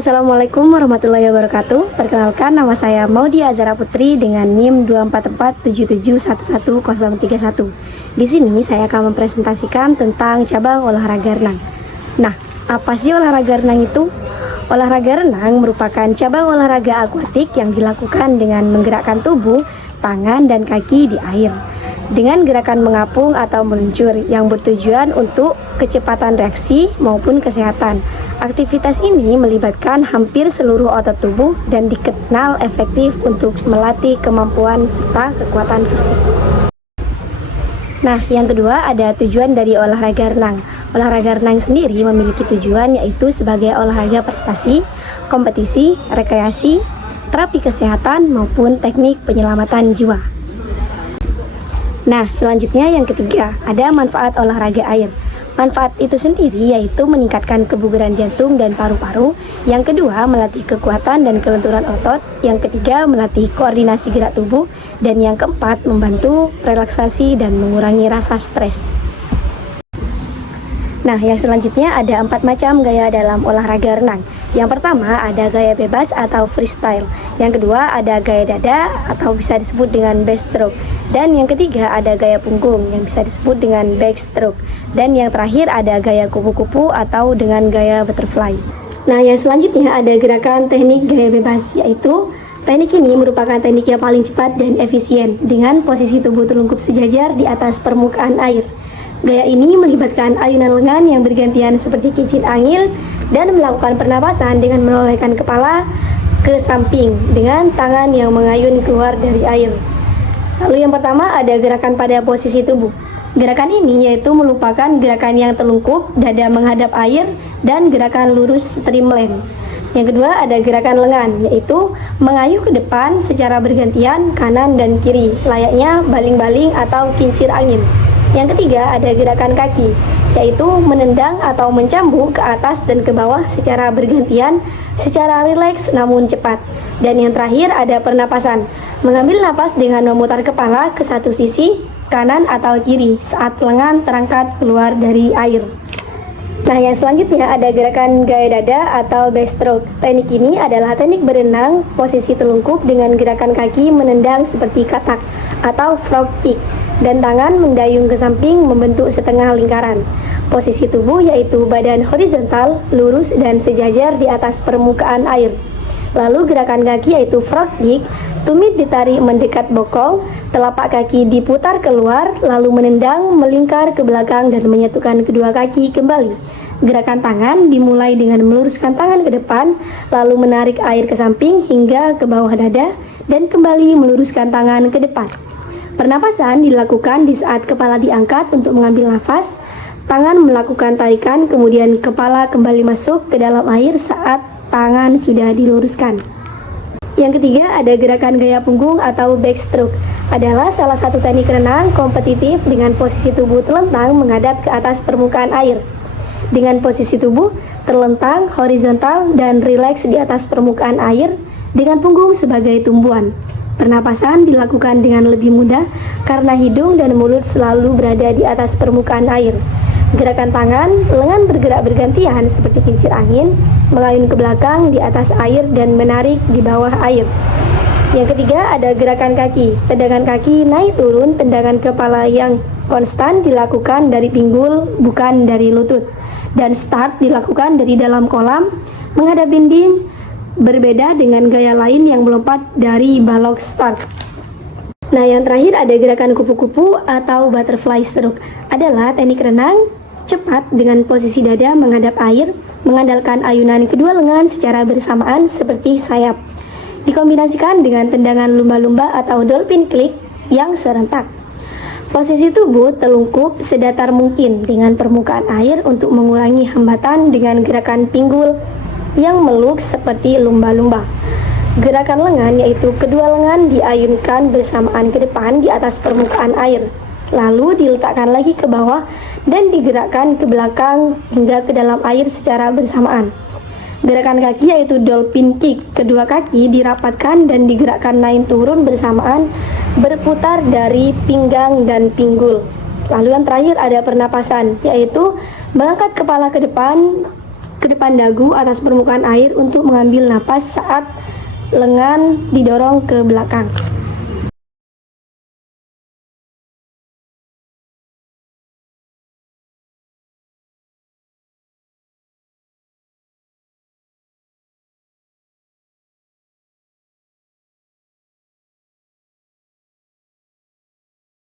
Assalamualaikum warahmatullahi wabarakatuh. Perkenalkan, nama saya Maudia Azara Putri dengan NIM 24477111031. Di sini saya akan mempresentasikan tentang cabang olahraga renang. Nah, apa sih olahraga renang itu? Olahraga renang merupakan cabang olahraga akuatik yang dilakukan dengan menggerakkan tubuh, tangan, dan kaki di air dengan gerakan mengapung atau meluncur yang bertujuan untuk kecepatan reaksi maupun kesehatan. Aktivitas ini melibatkan hampir seluruh otot tubuh dan dikenal efektif untuk melatih kemampuan serta kekuatan fisik. Nah, yang kedua ada tujuan dari olahraga renang. Olahraga renang sendiri memiliki tujuan yaitu sebagai olahraga prestasi, kompetisi, rekreasi, terapi kesehatan maupun teknik penyelamatan jiwa. Nah, selanjutnya yang ketiga, ada manfaat olahraga air. Manfaat itu sendiri yaitu meningkatkan kebugaran jantung dan paru-paru. Yang kedua, melatih kekuatan dan kelenturan otot. Yang ketiga, melatih koordinasi gerak tubuh. Dan yang keempat, membantu relaksasi dan mengurangi rasa stres. Nah, yang selanjutnya ada 4 macam gaya dalam olahraga renang. Yang pertama ada gaya bebas atau freestyle. Yang kedua ada gaya dada atau bisa disebut dengan backstroke. Dan yang ketiga ada gaya punggung yang bisa disebut dengan backstroke. Dan yang terakhir ada gaya kupu-kupu atau dengan gaya butterfly. Nah, yang selanjutnya ada gerakan teknik gaya bebas, yaitu teknik ini merupakan teknik yang paling cepat dan efisien dengan posisi tubuh terlungkup sejajar di atas permukaan air. Gaya ini melibatkan ayunan lengan yang bergantian seperti kincir angin dan melakukan pernapasan dengan menolehkan kepala ke samping dengan tangan yang mengayun keluar dari air. Lalu yang pertama ada gerakan pada posisi tubuh. Gerakan ini yaitu merupakan gerakan yang telungkup, dada menghadap air, dan gerakan lurus streamline. Yang kedua ada gerakan lengan, yaitu mengayuh ke depan secara bergantian kanan dan kiri, layaknya baling-baling atau kincir angin. Yang ketiga ada gerakan kaki, yaitu menendang atau mencambuk ke atas dan ke bawah secara bergantian, secara rileks namun cepat. Dan yang terakhir ada pernapasan, mengambil napas dengan memutar kepala ke satu sisi, kanan atau kiri saat lengan terangkat keluar dari air. Nah, yang selanjutnya ada gerakan gaya dada atau backstroke. Teknik ini adalah teknik berenang posisi telungkup dengan gerakan kaki menendang seperti katak atau frog kick dan tangan mendayung ke samping membentuk setengah lingkaran. Posisi tubuh yaitu badan horizontal, lurus dan sejajar di atas permukaan air. Lalu gerakan kaki yaitu frog kick, tumit ditarik mendekat bokong, telapak kaki diputar keluar, lalu menendang, melingkar ke belakang dan menyatukan kedua kaki kembali. Gerakan tangan dimulai dengan meluruskan tangan ke depan, lalu menarik air ke samping hingga ke bawah dada, dan kembali meluruskan tangan ke depan. Pernapasan dilakukan di saat kepala diangkat untuk mengambil nafas, tangan melakukan tarikan, kemudian kepala kembali masuk ke dalam air saat tangan sudah diluruskan. Yang ketiga ada gerakan gaya punggung atau backstroke. Adalah salah satu teknik renang kompetitif dengan posisi tubuh terlentang menghadap ke atas permukaan air. Dengan posisi tubuh terlentang, horizontal, dan rileks di atas permukaan air dengan punggung sebagai tumbuan. Pernapasan dilakukan dengan lebih mudah karena hidung dan mulut selalu berada di atas permukaan air. Gerakan tangan, lengan bergerak bergantian seperti kincir angin, mengayun ke belakang di atas air dan menarik di bawah air. Yang ketiga ada gerakan kaki. Tendangan kaki naik turun, tendangan kepala yang konstan dilakukan dari pinggul bukan dari lutut. Dan start dilakukan dari dalam kolam, menghadap dinding, berbeda dengan gaya lain yang melompat dari balok start. Nah, yang terakhir ada gerakan kupu-kupu atau butterfly stroke. Adalah teknik renang cepat dengan posisi dada menghadap air, mengandalkan ayunan kedua lengan secara bersamaan seperti sayap. Dikombinasikan dengan tendangan lumba-lumba atau dolphin kick yang serentak. Posisi tubuh telungkup sedatar mungkin dengan permukaan air untuk mengurangi hambatan dengan gerakan pinggul yang meluk seperti lumba-lumba. Gerakan lengan yaitu kedua lengan diayunkan bersamaan ke depan di atas permukaan air, lalu diletakkan lagi ke bawah dan digerakkan ke belakang hingga ke dalam air secara bersamaan. Gerakan kaki yaitu dolphin kick, kedua kaki dirapatkan dan digerakkan naik turun bersamaan, berputar dari pinggang dan pinggul. Lalu yang terakhir ada pernapasan, yaitu mengangkat kepala ke depan ke depan dagu atas permukaan air untuk mengambil napas saat lengan didorong ke belakang.